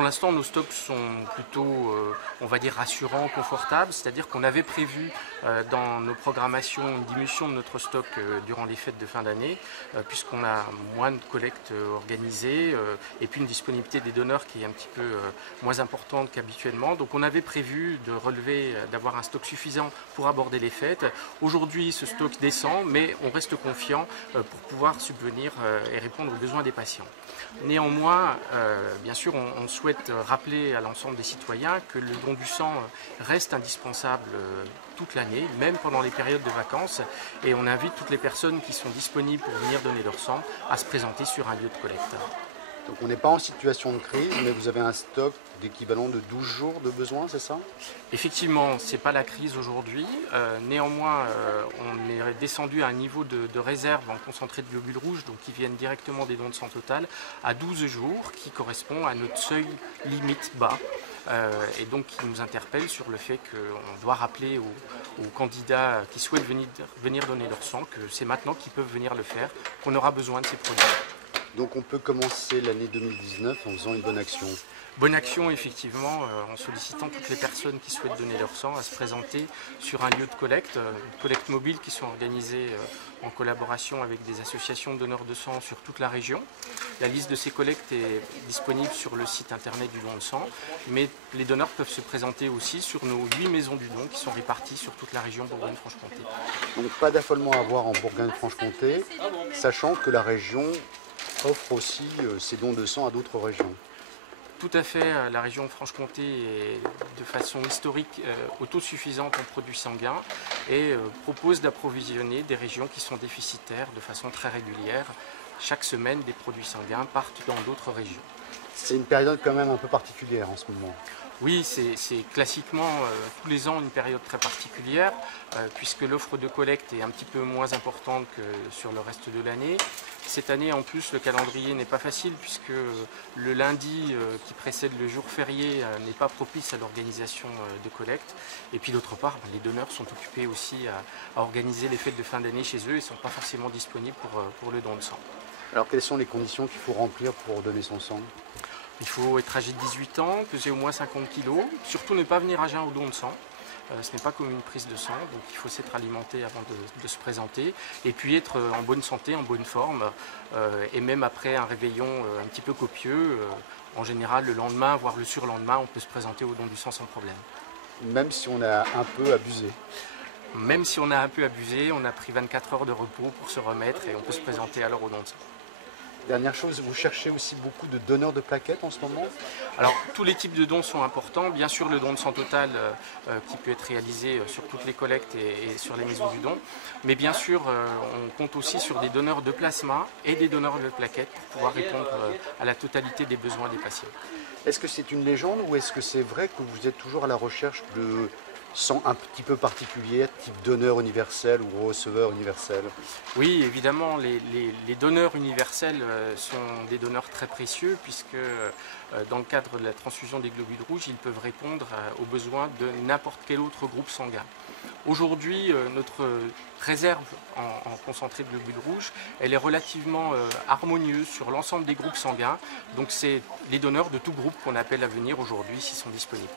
Pour l'instant, nos stocks sont plutôt, on va dire, rassurants, confortables, c'est-à-dire qu'on avait prévu dans nos programmations une diminution de notre stock durant les fêtes de fin d'année, puisqu'on a moins de collectes organisées et puis une disponibilité des donneurs qui est un petit peu moins importante qu'habituellement. Donc on avait prévu de relever, d'avoir un stock suffisant pour aborder les fêtes. Aujourd'hui, ce stock descend, mais on reste confiant pour pouvoir subvenir et répondre aux besoins des patients. Néanmoins, bien sûr, on souhaite rappeler à l'ensemble des citoyens que le don du sang reste indispensable toute l'année, même pendant les périodes de vacances, et on invite toutes les personnes qui sont disponibles pour venir donner leur sang à se présenter sur un lieu de collecte. Donc on n'est pas en situation de crise, mais vous avez un stock d'équivalent de 12 jours de besoin, c'est ça? Effectivement, ce n'est pas la crise aujourd'hui. Néanmoins, on est descendu à un niveau de réserve en concentré de globules rouges, donc qui viennent directement des dons de sang total, à 12 jours, qui correspond à notre seuil limite bas. Et donc qui nous interpelle sur le fait qu'on doit rappeler aux candidats qui souhaitent venir donner leur sang que c'est maintenant qu'ils peuvent venir le faire, qu'on aura besoin de ces produits. Donc on peut commencer l'année 2019 en faisant une bonne action. Bonne action, effectivement, en sollicitant toutes les personnes qui souhaitent donner leur sang à se présenter sur un lieu de collecte mobile qui sont organisées en collaboration avec des associations de donneurs de sang sur toute la région. La liste de ces collectes est disponible sur le site internet du don de sang, mais les donneurs peuvent se présenter aussi sur nos 8 maisons du don qui sont réparties sur toute la région Bourgogne-Franche-Comté. Donc pas d'affolement à avoir en Bourgogne-Franche-Comté, sachant que la région offre aussi ses dons de sang à d'autres régions. Tout à fait, la région de Franche-Comté est de façon historique autosuffisante en produits sanguins et propose d'approvisionner des régions qui sont déficitaires de façon très régulière. Chaque semaine, des produits sanguins partent dans d'autres régions. C'est une période quand même un peu particulière en ce moment. Oui, c'est classiquement tous les ans une période très particulière puisque l'offre de collecte est un petit peu moins importante que sur le reste de l'année. Cette année, en plus, le calendrier n'est pas facile puisque le lundi qui précède le jour férié n'est pas propice à l'organisation de collecte. Et puis d'autre part, les donneurs sont occupés aussi à organiser les fêtes de fin d'année chez eux et ne sont pas forcément disponibles pour le don de sang. Alors quelles sont les conditions qu'il faut remplir pour donner son sang ? Il faut être âgé de 18 ans, peser au moins 50 kg, surtout ne pas venir à jeun au don de sang. Ce n'est pas comme une prise de sang, donc il faut s'être alimenté avant de se présenter et puis être en bonne santé, en bonne forme et même après un réveillon un petit peu copieux, en général le lendemain, voire le surlendemain, on peut se présenter au don du sang sans problème. Même si on a un peu abusé? Même si on a un peu abusé, on a pris 24 heures de repos pour se remettre et on peut se présenter alors au don de sang. Dernière chose, vous cherchez aussi beaucoup de donneurs de plaquettes en ce moment? Alors, tous les types de dons sont importants. Bien sûr, le don de sang total qui peut être réalisé sur toutes les collectes et sur les maisons du don. Mais bien sûr, on compte aussi sur des donneurs de plasma et des donneurs de plaquettes pour pouvoir répondre à la totalité des besoins des patients. Est-ce que c'est une légende ou est-ce que c'est vrai que vous êtes toujours à la recherche de sang un petit peu particulier, type donneur universel ou receveur universel? Oui, évidemment, les donneurs universels sont des donneurs très précieux puisque dans le cadre de la transfusion des globules rouges, ils peuvent répondre aux besoins de n'importe quel autre groupe sanguin. Aujourd'hui, notre réserve en concentré de globules rouges, elle est relativement harmonieuse sur l'ensemble des groupes sanguins. Donc c'est les donneurs de tout groupe qu'on appelle à venir aujourd'hui s'ils sont disponibles.